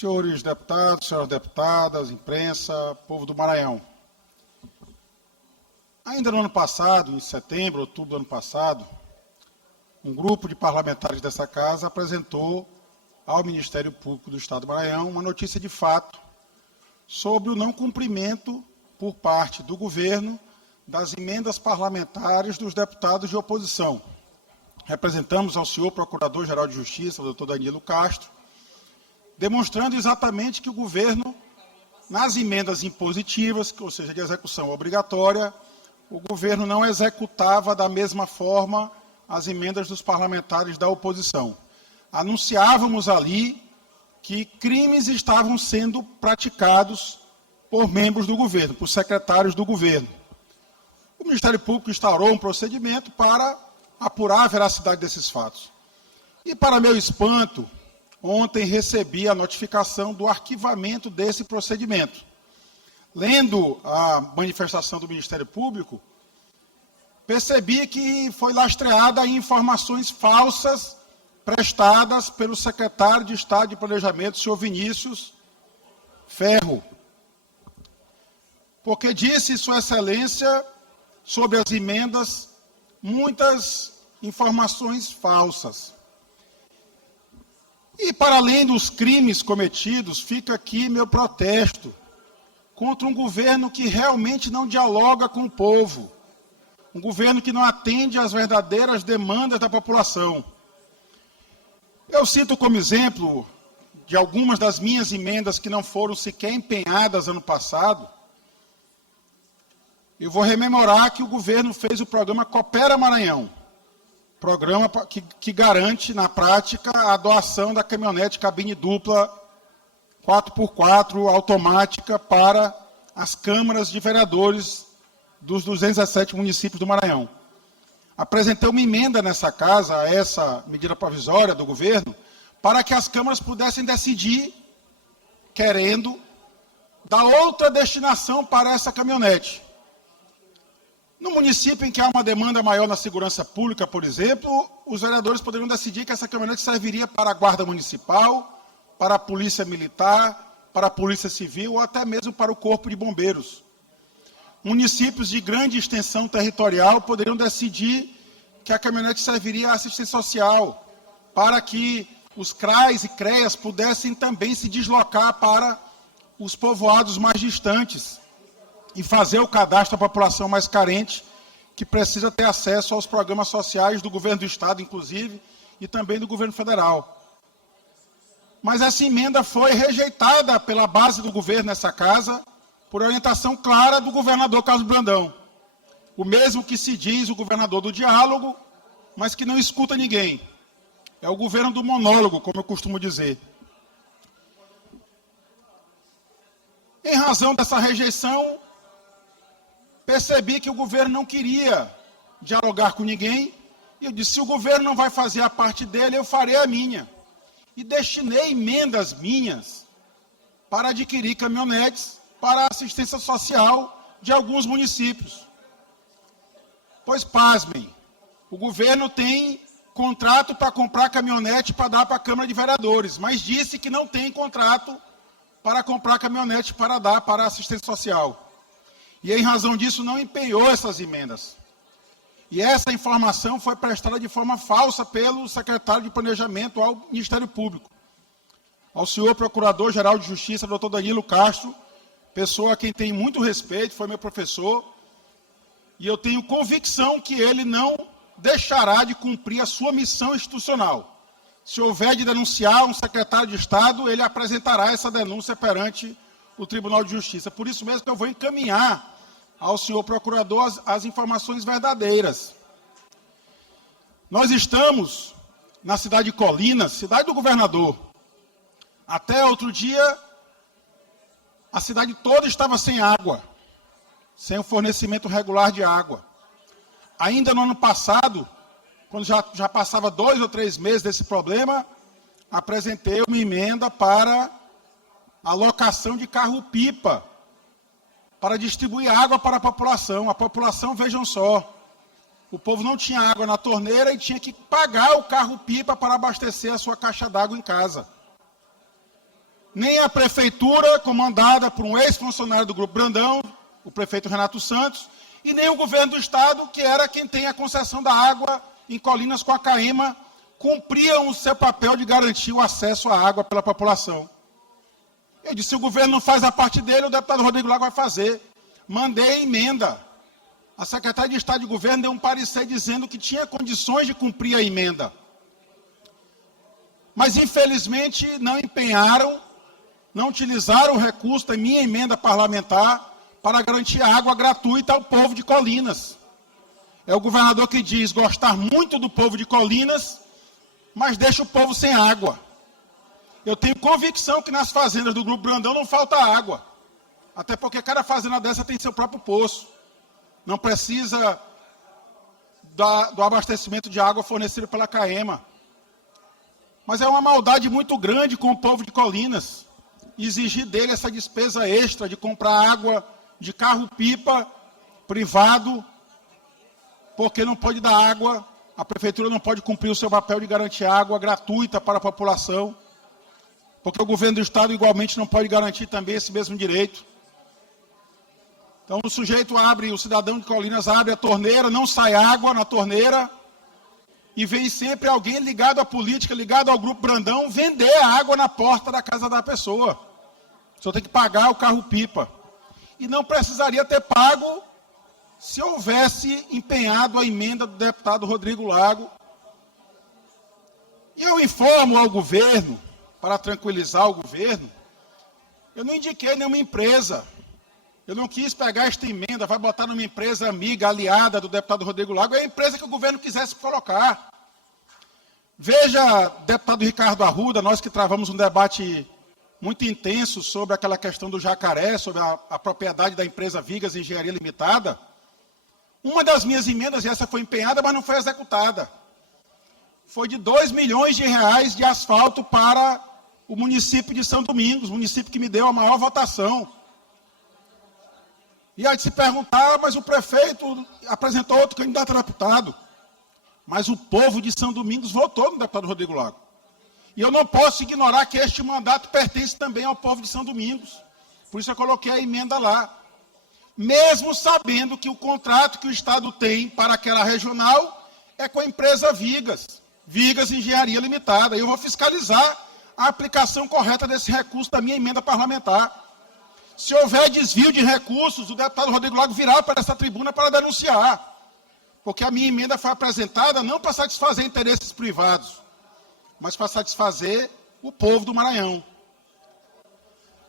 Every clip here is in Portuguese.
Senhores deputados, senhoras deputadas, imprensa, povo do Maranhão. Ainda no ano passado, em setembro, outubro do ano passado, um grupo de parlamentares dessa casa apresentou ao Ministério Público do Estado do Maranhão uma notícia de fato sobre o não cumprimento por parte do governo das emendas parlamentares dos deputados de oposição. Representamos ao senhor Procurador-Geral de Justiça, o doutor Danilo Castro, demonstrando exatamente que o governo, nas emendas impositivas, ou seja, de execução obrigatória, o governo não executava da mesma forma as emendas dos parlamentares da oposição. Anunciávamos ali que crimes estavam sendo praticados por membros do governo, por secretários do governo. O Ministério Público instaurou um procedimento para apurar a veracidade desses fatos. E, para meu espanto, ontem recebi a notificação do arquivamento desse procedimento. Lendo a manifestação do Ministério Público, percebi que foi lastreada em informações falsas prestadas pelo secretário de Estado de Planejamento, senhor Vinícius Ferro. Porque disse Sua Excelência sobre as emendas muitas informações falsas. E, para além dos crimes cometidos, fica aqui meu protesto contra um governo que realmente não dialoga com o povo, um governo que não atende às verdadeiras demandas da população. Eu cito como exemplo de algumas das minhas emendas que não foram sequer empenhadas ano passado. Eu vou rememorar que o governo fez o programa Coopera Maranhão, programa que garante, na prática, a doação da caminhonete cabine dupla 4x4 automática para as câmaras de vereadores dos 217 municípios do Maranhão. Apresentei uma emenda nessa casa, a essa medida provisória do governo, para que as câmaras pudessem decidir, querendo, dar outra destinação para essa caminhonete. No município em que há uma demanda maior na segurança pública, por exemplo, os vereadores poderiam decidir que essa caminhonete serviria para a Guarda Municipal, para a Polícia Militar, para a Polícia Civil ou até mesmo para o Corpo de Bombeiros. Municípios de grande extensão territorial poderiam decidir que a caminhonete serviria à assistência social, para que os CRAs e CREAs pudessem também se deslocar para os povoados mais distantes e fazer o cadastro da população mais carente, que precisa ter acesso aos programas sociais do governo do Estado, inclusive, e também do governo federal. Mas essa emenda foi rejeitada pela base do governo nessa casa, por orientação clara do governador Carlos Brandão. O mesmo que se diz o governador do diálogo, mas que não escuta ninguém. É o governo do monólogo, como eu costumo dizer. Em razão dessa rejeição, percebi que o governo não queria dialogar com ninguém, e eu disse, se o governo não vai fazer a parte dele, eu farei a minha. E destinei emendas minhas para adquirir caminhonetes para a assistência social de alguns municípios. Pois, pasmem, o governo tem contrato para comprar caminhonete para dar para a Câmara de Vereadores, mas disse que não tem contrato para comprar caminhonete para dar para a assistência social. E, em razão disso, não empenhou essas emendas. E essa informação foi prestada de forma falsa pelo secretário de Planejamento ao Ministério Público, ao senhor Procurador-Geral de Justiça, doutor Danilo Castro, pessoa a quem tenho muito respeito, foi meu professor, e eu tenho convicção que ele não deixará de cumprir a sua missão institucional. Se houver de denunciar um secretário de Estado, ele apresentará essa denúncia perante o Tribunal de Justiça. Por isso mesmo que eu vou encaminhar ao senhor procurador as informações verdadeiras. Nós estamos na cidade de Colinas, cidade do governador. Até outro dia, a cidade toda estava sem água, sem o fornecimento regular de água. Ainda no ano passado, quando já passava 2 ou 3 meses desse problema, apresentei uma emenda para a locação de carro-pipa, para distribuir água para a população. A população, vejam só, o povo não tinha água na torneira e tinha que pagar o carro-pipa para abastecer a sua caixa d'água em casa. nem a prefeitura, comandada por um ex-funcionário do Grupo Brandão, o prefeito Renato Santos, e nem o governo do estado, que era quem tem a concessão da água em Colinas com a CAEMA, cumpriam o seu papel de garantir o acesso à água pela população. Eu disse, se o governo não faz a parte dele, o deputado Rodrigo Lago vai fazer. Mandei emenda. A secretária de Estado de Governo deu um parecer dizendo que tinha condições de cumprir a emenda. Mas, infelizmente, não empenharam, não utilizaram o recurso da minha emenda parlamentar para garantir água gratuita ao povo de Colinas. É o governador que diz gostar muito do povo de Colinas, mas deixa o povo sem água. Eu tenho convicção que nas fazendas do Grupo Brandão não falta água. Até porque cada fazenda dessa tem seu próprio poço. Não precisa do abastecimento de água fornecido pela CAEMA. Mas é uma maldade muito grande com o povo de Colinas. Exigir dele essa despesa extra de comprar água de carro-pipa privado, porque não pode dar água, a prefeitura não pode cumprir o seu papel de garantir água gratuita para a população, porque o governo do estado igualmente não pode garantir também esse mesmo direito. Então o sujeito abre, o cidadão de Colinas abre a torneira, não sai água na torneira, e vem sempre alguém ligado à política, ligado ao Grupo Brandão, vender a água na porta da casa da pessoa. Só tem que pagar o carro-pipa. E não precisaria ter pago se houvesse empenhado a emenda do deputado Rodrigo Lago. E eu informo ao governo, para tranquilizar o governo, eu não indiquei nenhuma empresa. Eu não quis pegar esta emenda, vai botar numa empresa amiga, aliada do deputado Rodrigo Lago, é a empresa que o governo quisesse colocar. Veja, deputado Ricardo Arruda, nós que travamos um debate muito intenso sobre aquela questão do jacaré, sobre a propriedade da empresa Vigas Engenharia Limitada. Uma das minhas emendas, e essa foi empenhada, mas não foi executada, foi de 2 milhões de reais de asfalto para o município de São Domingos, município que me deu a maior votação. E aí de se perguntar, mas o prefeito apresentou outro candidato a deputado. Mas o povo de São Domingos votou no deputado Rodrigo Lago. E eu não posso ignorar que este mandato pertence também ao povo de São Domingos. Por isso eu coloquei a emenda lá. Mesmo sabendo que o contrato que o Estado tem para aquela regional é com a empresa Vigas, Vigas Engenharia Limitada. E eu vou fiscalizar a aplicação correta desse recurso da minha emenda parlamentar. Se houver desvio de recursos, o deputado Rodrigo Lago virá para essa tribuna para denunciar. Porque a minha emenda foi apresentada não para satisfazer interesses privados, mas para satisfazer o povo do Maranhão.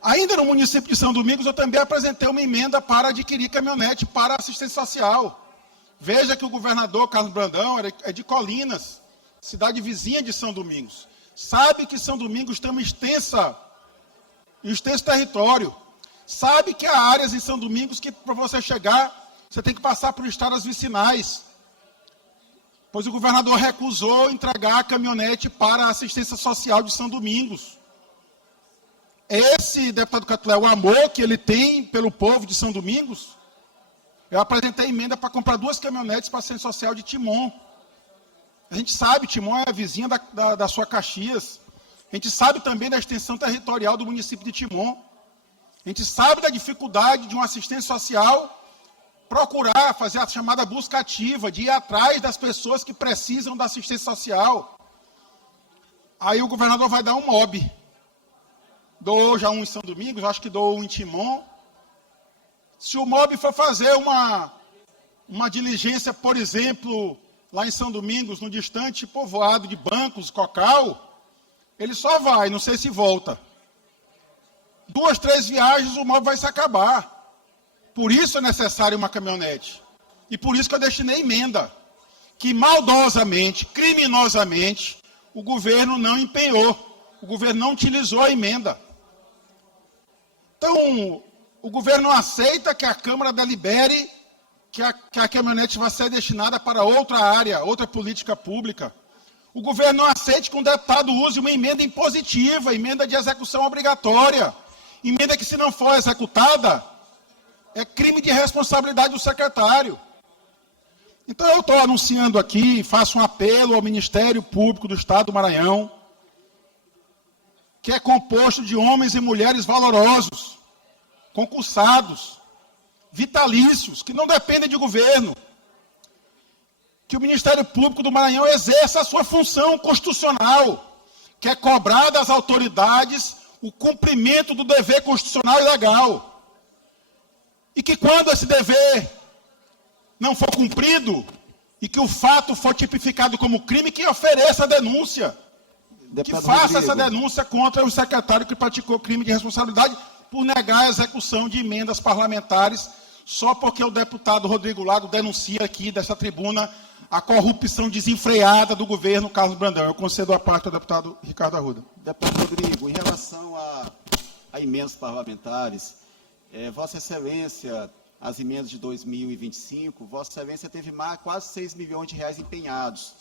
Ainda no município de São Domingos, eu também apresentei uma emenda para adquirir caminhonete para assistência social. Veja que o governador Carlos Brandão é de Colinas, cidade vizinha de São Domingos. Sabe que São Domingos tem um extenso território. Sabe que há áreas em São Domingos que, para você chegar, você tem que passar por estradas vicinais. Pois o governador recusou entregar a caminhonete para a assistência social de São Domingos. Esse deputado Catulé, o amor que ele tem pelo povo de São Domingos, eu apresentei emenda para comprar 2 caminhonetes para a assistência social de Timon. A gente sabe, Timon é a vizinha da sua Caxias. A gente sabe também da extensão territorial do município de Timon. A gente sabe da dificuldade de uma assistência social procurar fazer a chamada busca ativa, de ir atrás das pessoas que precisam da assistência social. Aí o governador vai dar um mob. Doou já um em São Domingos, acho que doou um em Timon. Se o mob for fazer uma diligência, por exemplo, lá em São Domingos, no distante povoado de Bancos, Cocal, ele só vai, não sei se volta. 2, 3 viagens, o mob vai se acabar. Por isso é necessário uma caminhonete. E por isso que eu destinei emenda, que maldosamente, criminosamente, o governo não empenhou. O governo não utilizou a emenda. Então, o governo não aceita que a Câmara delibere que a caminhonete vai ser destinada para outra área, outra política pública. O governo não aceita que um deputado use uma emenda impositiva, emenda de execução obrigatória. Emenda que, se não for executada, é crime de responsabilidade do secretário. Então, eu estou anunciando aqui, faço um apelo ao Ministério Público do Estado do Maranhão, que é composto de homens e mulheres valorosos, concursados, vitalícios, que não dependem de governo. Que o Ministério Público do Maranhão exerça a sua função constitucional, que é cobrar das autoridades o cumprimento do dever constitucional e legal. E que quando esse dever não for cumprido, e que o fato for tipificado como crime, que ofereça a denúncia. Que faça essa denúncia contra o secretário que praticou crime de responsabilidade por negar a execução de emendas parlamentares, só porque o deputado Rodrigo Lago denuncia aqui, dessa tribuna, a corrupção desenfreada do governo Carlos Brandão. Eu concedo a parte ao deputado Ricardo Arruda. Deputado Rodrigo, em relação a emendas parlamentares, Vossa Excelência, as emendas de 2025, Vossa Excelência teve quase 6 milhões de reais empenhados.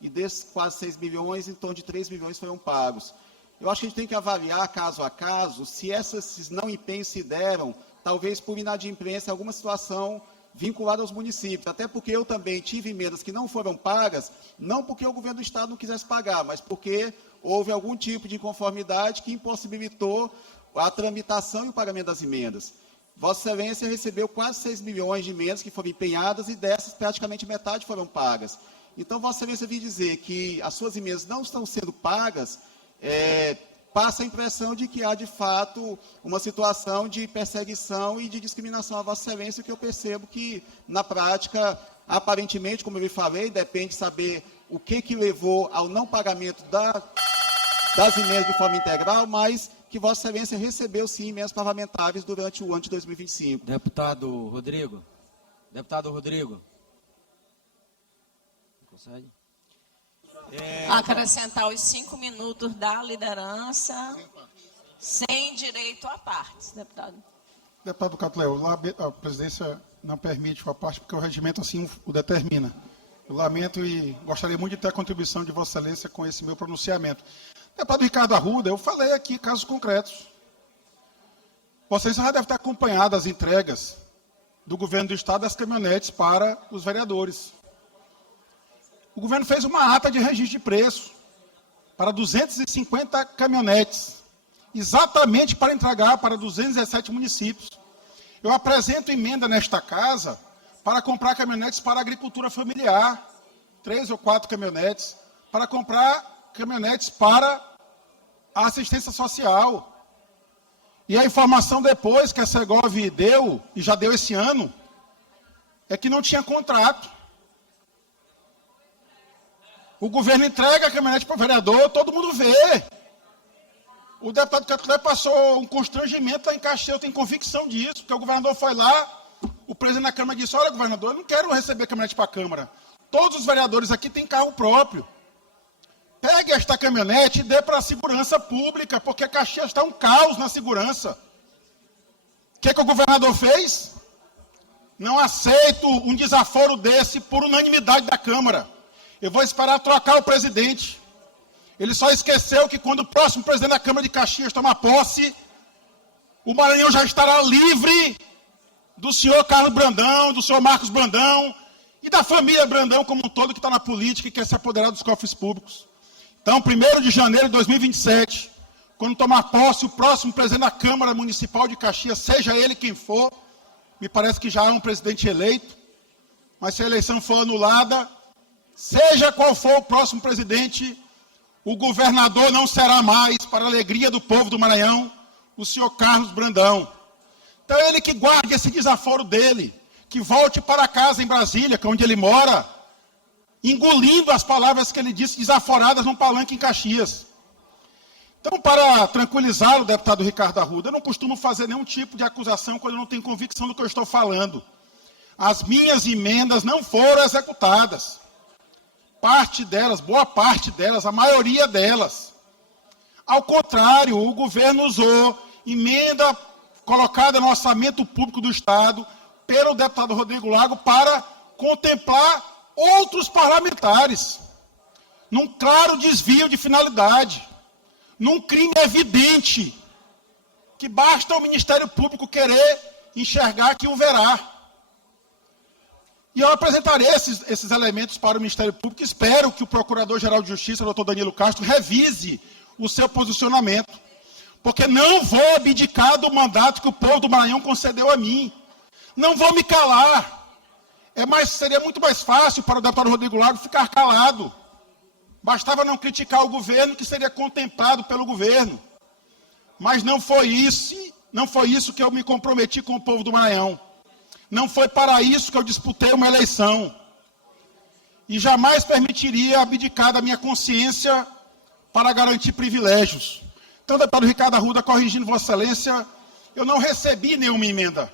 E desses quase 6 milhões, em torno de 3 milhões foram pagos. Eu acho que a gente tem que avaliar, caso a caso, se esses não empenhos se deram, talvez por inadimplência, alguma situação vinculada aos municípios. Até porque eu também tive emendas que não foram pagas, não porque o governo do Estado não quisesse pagar, mas porque houve algum tipo de inconformidade que impossibilitou a tramitação e o pagamento das emendas. Vossa Excelência recebeu quase 6 milhões de emendas que foram empenhadas e dessas praticamente metade foram pagas. Então, Vossa Excelência vir dizer que as suas emendas não estão sendo pagas, passa a impressão de que há, de fato, uma situação de perseguição e de discriminação a Vossa Excelência, que eu percebo que, na prática, aparentemente, como eu lhe falei, depende de saber o que levou ao não pagamento das emendas de forma integral, mas que Vossa Excelência recebeu, sim, emendas parlamentares durante o ano de 2025. Deputado Rodrigo. Deputado Rodrigo. Consegue? Acrescentar os 5 minutos da liderança, sem direito a partes, deputado. Deputado Catleu, a presidência não permite a parte porque o regimento assim o determina. Eu lamento e gostaria muito de ter a contribuição de Vossa Excelência com esse meu pronunciamento. Deputado Ricardo Arruda, eu falei aqui casos concretos. Vossa Excelência já deve ter acompanhado as entregas do governo do Estado das caminhonetes para os vereadores. O governo fez uma ata de registro de preço para 250 caminhonetes, exatamente para entregar para 217 municípios. Eu apresento emenda nesta casa para comprar caminhonetes para a agricultura familiar, 3 ou 4 caminhonetes, para comprar caminhonetes para a assistência social. E a informação depois que a Segov deu, e já deu esse ano, é que não tinha contrato. O governo entrega a caminhonete para o vereador, todo mundo vê. O deputado Catlé passou um constrangimento lá em Caxias, eu tenho convicção disso, porque o governador foi lá, o presidente da Câmara disse, olha, governador, eu não quero receber caminhonete para a Câmara. Todos os vereadores aqui têm carro próprio. Pegue esta caminhonete e dê para a segurança pública, porque Caxias está um caos na segurança. O que o governador fez? Não aceito um desaforo desse por unanimidade da Câmara. Eu vou esperar trocar o presidente. Ele só esqueceu que quando o próximo presidente da Câmara de Caxias tomar posse, o Maranhão já estará livre do senhor Carlos Brandão, do senhor Marcos Brandão e da família Brandão como um todo que está na política e quer se apoderar dos cofres públicos. Então, 1º de janeiro de 2027, quando tomar posse o próximo presidente da Câmara Municipal de Caxias, seja ele quem for, me parece que já há um presidente eleito, mas se a eleição for anulada, seja qual for o próximo presidente, o governador não será mais, para a alegria do povo do Maranhão, o senhor Carlos Brandão. Então, ele que guarde esse desaforo dele, que volte para casa em Brasília, que é onde ele mora, engolindo as palavras que ele disse desaforadas num palanque em Caxias. Então, para tranquilizá-lo, deputado Ricardo Arruda, eu não costumo fazer nenhum tipo de acusação quando eu não tenho convicção do que eu estou falando. As minhas emendas não foram executadas. Parte delas, boa parte delas, a maioria delas. Ao contrário, o governo usou emenda colocada no orçamento público do Estado pelo deputado Rodrigo Lago para contemplar outros parlamentares, num claro desvio de finalidade, num crime evidente, que basta o Ministério Público querer enxergar que o verá. E eu apresentarei esses elementos para o Ministério Público. Espero que o Procurador-Geral de Justiça, doutor Danilo Castro, revise o seu posicionamento, porque não vou abdicar do mandato que o povo do Maranhão concedeu a mim. Não vou me calar. Seria muito mais fácil para o deputado Rodrigo Lago ficar calado. Bastava não criticar o governo, que seria contemplado pelo governo. Mas não foi isso que eu me comprometi com o povo do Maranhão. Não foi para isso que eu disputei uma eleição. E jamais permitiria abdicar da minha consciência para garantir privilégios. Então, deputado Ricardo Arruda, corrigindo Vossa Excelência, eu não recebi nenhuma emenda,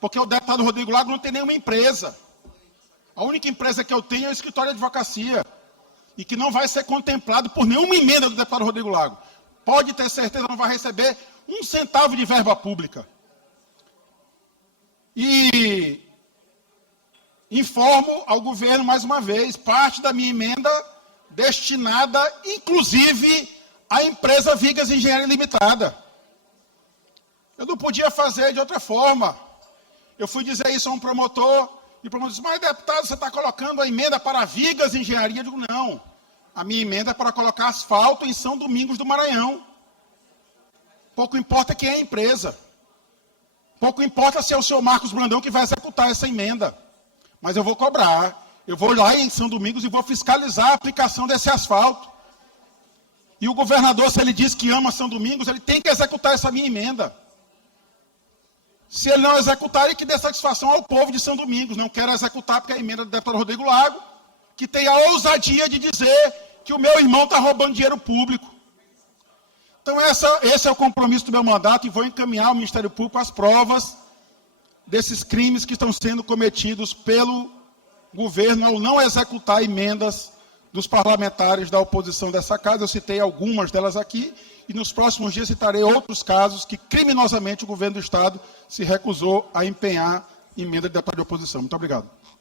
porque o deputado Rodrigo Lago não tem nenhuma empresa. A única empresa que eu tenho é o escritório de advocacia, e que não vai ser contemplado por nenhuma emenda do deputado Rodrigo Lago. Pode ter certeza, não vai receber um centavo de verba pública. E informo ao governo, mais uma vez, parte da minha emenda destinada, inclusive, à empresa Vigas Engenharia Limitada. Eu não podia fazer de outra forma. Eu fui dizer isso a um promotor, e o promotor disse, mas deputado, você está colocando a emenda para Vigas Engenharia? Eu digo, não. A minha emenda é para colocar asfalto em São Domingos do Maranhão. Pouco importa quem é a empresa. Pouco importa se é o senhor Marcos Brandão que vai executar essa emenda. Mas eu vou cobrar. Eu vou lá em São Domingos e vou fiscalizar a aplicação desse asfalto. E o governador, se ele diz que ama São Domingos, ele tem que executar essa minha emenda. Se ele não executar, ele que dê satisfação ao povo de São Domingos. Não quero executar porque é a emenda do deputado Rodrigo Lago, que tem a ousadia de dizer que o meu irmão está roubando dinheiro público. Então, esse é o compromisso do meu mandato e vou encaminhar ao Ministério Público as provas desses crimes que estão sendo cometidos pelo governo ao não executar emendas dos parlamentares da oposição dessa casa. Eu citei algumas delas aqui e nos próximos dias citarei outros casos que criminosamente o governo do Estado se recusou a empenhar emenda de deputado de oposição. Muito obrigado.